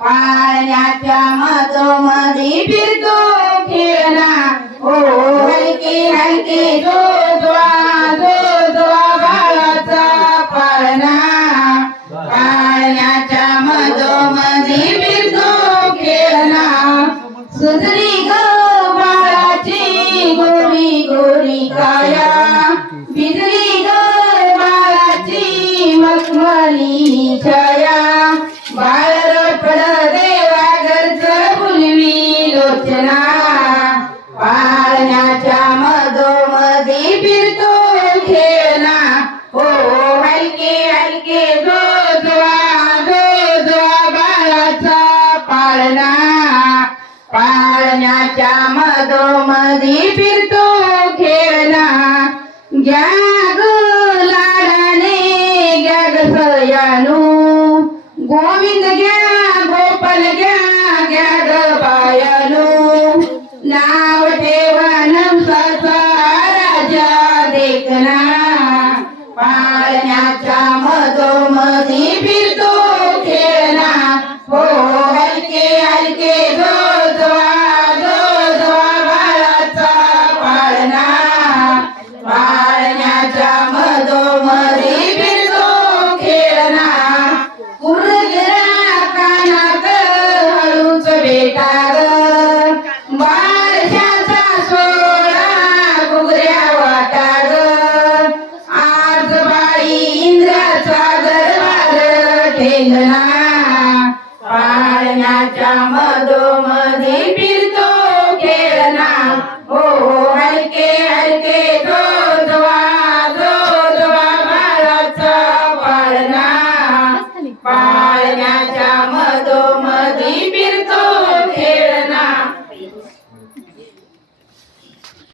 पाण्याच्या मधोमधी फिरतो खेळा ओ हलके हलके जो वनाच्या मधोमधी फिरतो खेळला ग्याग लाडाने ग्याग सयानू. गोविंद घ्या गोपाल घ्या ग्याग पायानू. नाव ठेवा नवसाचा राजा देखना. पाळण्याच्या मधोमधी फिरतो फेंगणा पाळण्याच्या मधोमधी